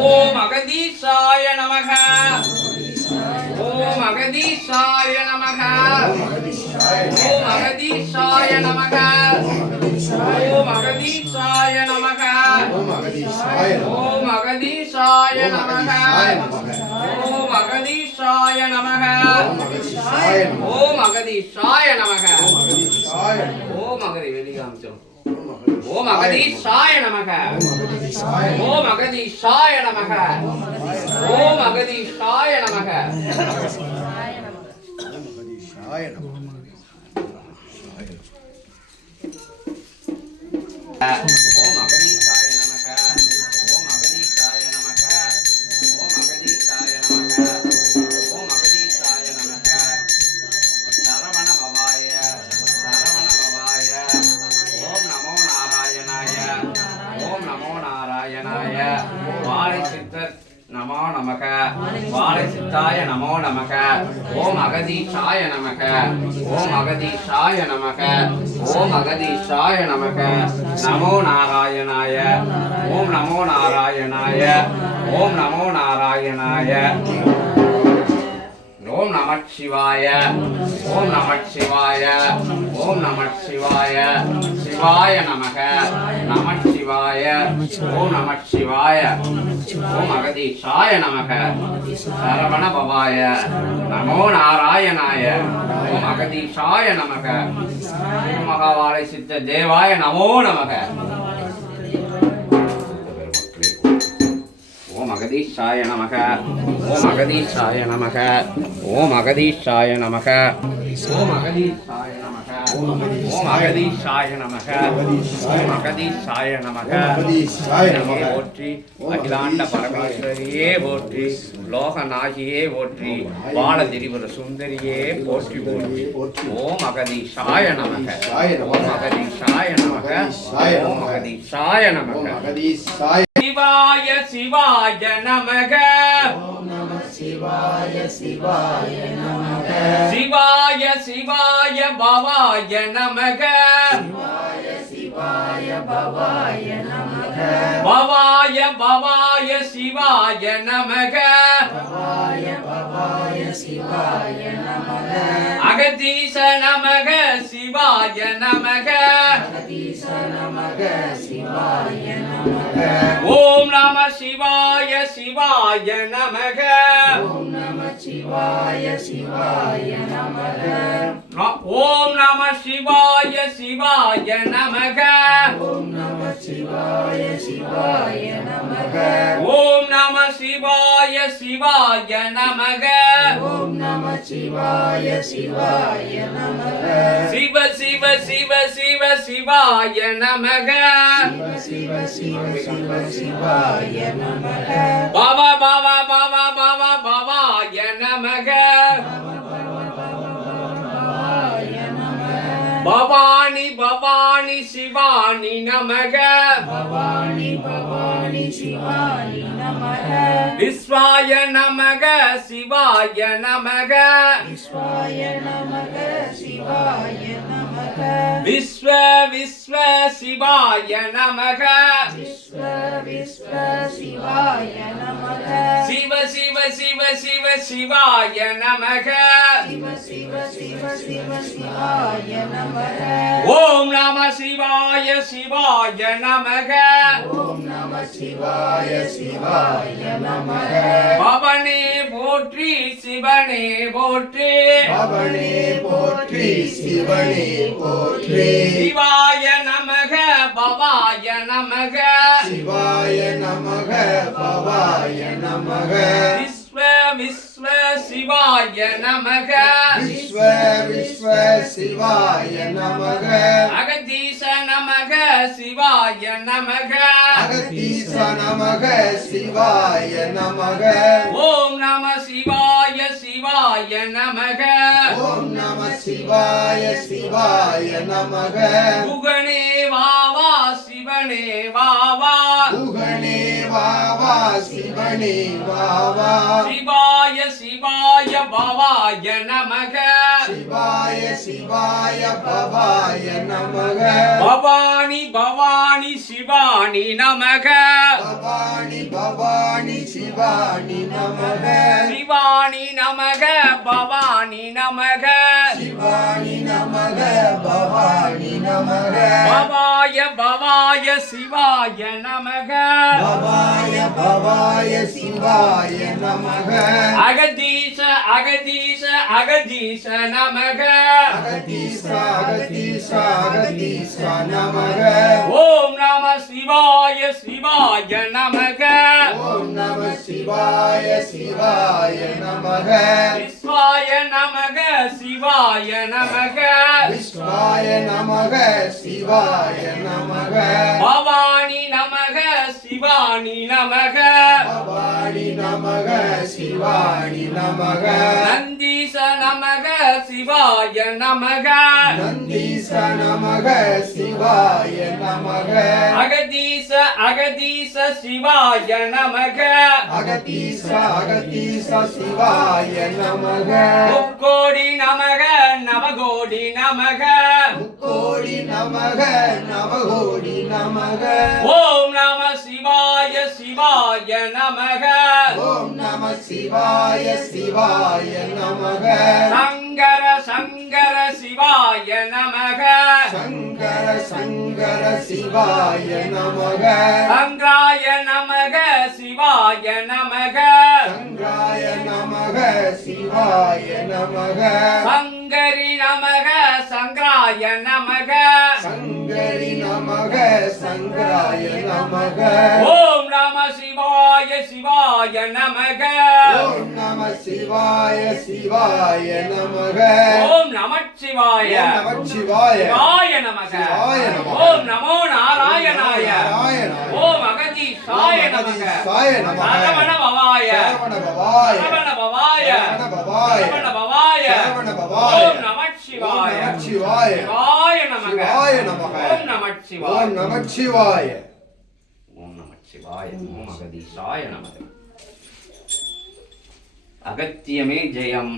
ஓம் அகதீசாய நமக ஓம் அகதீசாய நமக ஓம் அகதீசாய நமக ஓம் அகதீசாய நமக ஓம் அகதீசாய நமக ஓம் அகதீசாய நமக ஓம் அகதீசாய நமக ஓம் அகதி வெளிகாமிச்சோம் ஓம் அகதீசாய நமக ஓம் அகதீசாய நமக ஓம் அகதீசாய நமக ஓம் அகதீசாய நமக ஓம் அகதீசாய நமக ஓம் அகதீசாய நமக ஓம் அகதீசாய நமக சரவண பவாய சரவண பவாய ஓம் நமோ நாராயணாய ஓம் நமோ நாராயணாய வாழை சித்தர் நமோ நமக வாழை சித்தாய நமோ நமக ஓம் அகதீசாய நமக ஓம் அகதீசாய நமக ஓம் அகதீசாய நமக நமோ நாராயணாய ஓம் நமோ நாராயணாய ஓம் நமோ நாராயணாய ஓம் நமः சிவாய ஓம் நமः சிவாய ஓம் நமः சிவாய சிவாய நமக நமः சிவாய ஓம் நமः சிவாய ஓம் அகதீசாய நமக சரவண பவாய நமோ நாராயணாய ஓம் அகதீசாய நமக மகாவாலை சித்த தேவாய நமோ நமக ஓம் அகதீசாய நமக ஓம் அகதீசாய நமக ஓம் அகதீசாய நமக ஓம் அகதீசாய நமக ஓம் அகதீசாய நமக ஓம் அகதீசாய நமக போற்றி அகிலாண்ட பரமேஸ்வரியே போற்றி லோகநாயகியே போற்றி பால திரிபுர சுந்தரியே போற்றி போற்றி ஓம் அகதீசாய நமக ஓம் அகதீசாய நமக ஓம் அகதீசாய நமக சிவாய சிவாய நமக ஓம் நம சிவாய சிவாய நமக சிவாய சிவாய பவாய நமக சிவாய சிவாய பவாய நமக பவாய பவாய சிவாய நமக பவாய பவாய சிவாய நமக அகதீச நமக சிவாய நமக அகதீச நமக சிவாய நமக ஓம் நம சிவாய சிவாய நமக ஓம் நம சிவாய சிவாய நமக ஓம் நம சிவாய சிவாய நமக ஓம் நம சிவாய சிவாய நமக ஓம் நம சிவாய சிவாய நமக ஓம் நம சிவாய சிவாய நமக சிவ சிவ சிவ சிவ சிவாய நமக சிவ சிவ சிவ சிவாய நமக பவ பவ பவ பவ பவாய நமக பவானி பவானி சிவானி நமக பவானி பவானி சிவானி நமக விஸ்வாய நமக சிவாய நமக விஸ்வாய நமக சிவாய நமக விஸ்வ விஸ்வ சிவாய நமக விஸ்வ விஸ்வ சிவாய நமக சிவ சிவ சிவ சிவ சிவாய நமக சிவ சிவ சிவ சிவ சிவாய நமக ஓம் நம சிவாய சிவாய நமக ஓம் நம சிவாய சிவாய நமக பவனே போற்றி சிவனே போற்றி பவனே போற்றி சிவனே போற்றி சிவாய நமக பவாய நமக சிவாய நமக பவாய நமக விஸ்வ விஸ்வ சிவாய நமக விஸ்வ விஸ்வ சிவாய நமக அகதீச நமக சிவாய நமக அகதீச நமக சிவாய நமக ஓம் நம சிவாய சிவாய நமக ஓம் நம சிவாய சிவாய நமக புகனே வாவா சிவனே வாவா புகனே வாவா சிவனே வாவா சிவாய சிவாய பவாய நமக சிவாய சிவாய பவாய நமக பவானி பவானி சிவானி நமக பவானி பவானி சிவானி நமக சிவானி நமக பவானி நமக சிவானி நமக பவானி நமக பவாய பவாய சிவாய நமக பவாய பவாய சிவாய நமக அகதீச அகதீச அகதீச நமக அகதீச அகதீச அகதீச நமக ஓம் நம சிவாய சிவாய நமக ஓம் நம சிவாய சிவாய நமக விஸ்வாய நமக சிவாய நமக விஸ்வாய நமக சிவாய நமக பவானி நமக சிவானி நமக பவானி நமக சிவானி நமக நந்தீச நமக சிவாய நமக நந்தீச நமக சிவாய நமக அகதீச அகதீச சிவாய நமக அகதீச அகதீச சிவாய நமக முக்கோடி நமக நவகோடி நமக முக்கோடி நமக நவகோடி நமக ஓம் நம சிவாய சிவாய நமக ஓம் நம சிவாய சிவாய நமக சங்கர சங்கர சிவாய நமக சங்கர சங்கர சிவாய நமக சங்கராய நமக சிவாய நமக சங்கராய நமக சிவாய நமக சங்கரி நமக சங்கராய நமக சங்கரி நமக சங்கராய நமக ஓம் நம சிவாய சிவாய நமக ஓம் நம சிவாய சிவாய நமக ஓம் நமச்சிவாய ஓம் நமச்சிவாய சிவாய நமக சிவாய நமக ஓம் நமோ நாராயணாய நாராயணாய ஓம் அகதீசாய நமக அகதீசாய நமக சரவண பவாய சரவண பவாய சரவண பவாய சரவண பவாய சரவண பவாய சரவண பவாய ஓம் நமச்சிவாய ஓம் நமச்சிவாய சிவாய நமக சிவாய நமக ஓம் நமச்சிவாய ஓம் நமச்சிவாய ஓம் நமச்சிவாய ஓம் அகதீசாய நமக அகத்தியமே ஜெயம்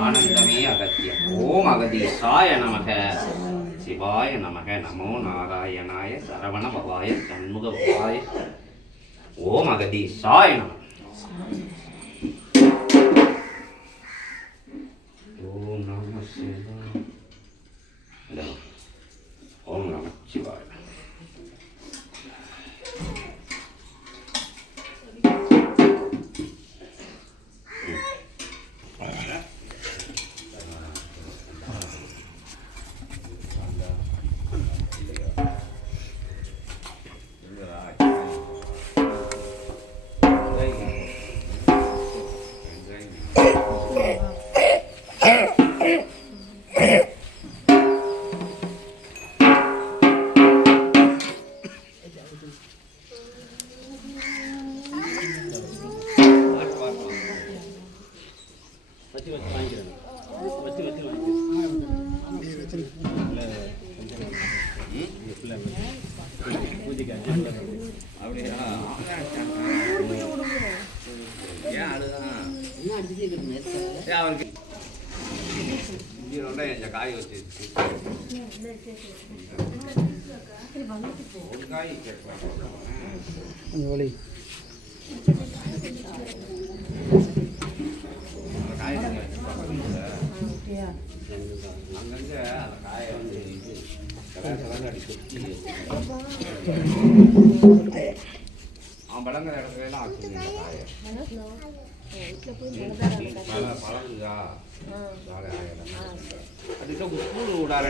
ஆனந்தமே அகத்தியம் ஓம் அகதீசாய நமக சிவாய நமக நமோ நாராயணாய சரவண பவாய சண்முக பவாய ஓம் அகதீசாய நமக ஓம் நம சிவாய ஓம் நம சிவாய காய் வச்சு காய் அங்கங்க அந்த காயை வந்து இது அடி சுற்றி அவன் பழங்கிற இடத்துல எல்லாம் ஆக்குங்க காயை பழகுதா அதுக்கு ஸ்கூல் விடார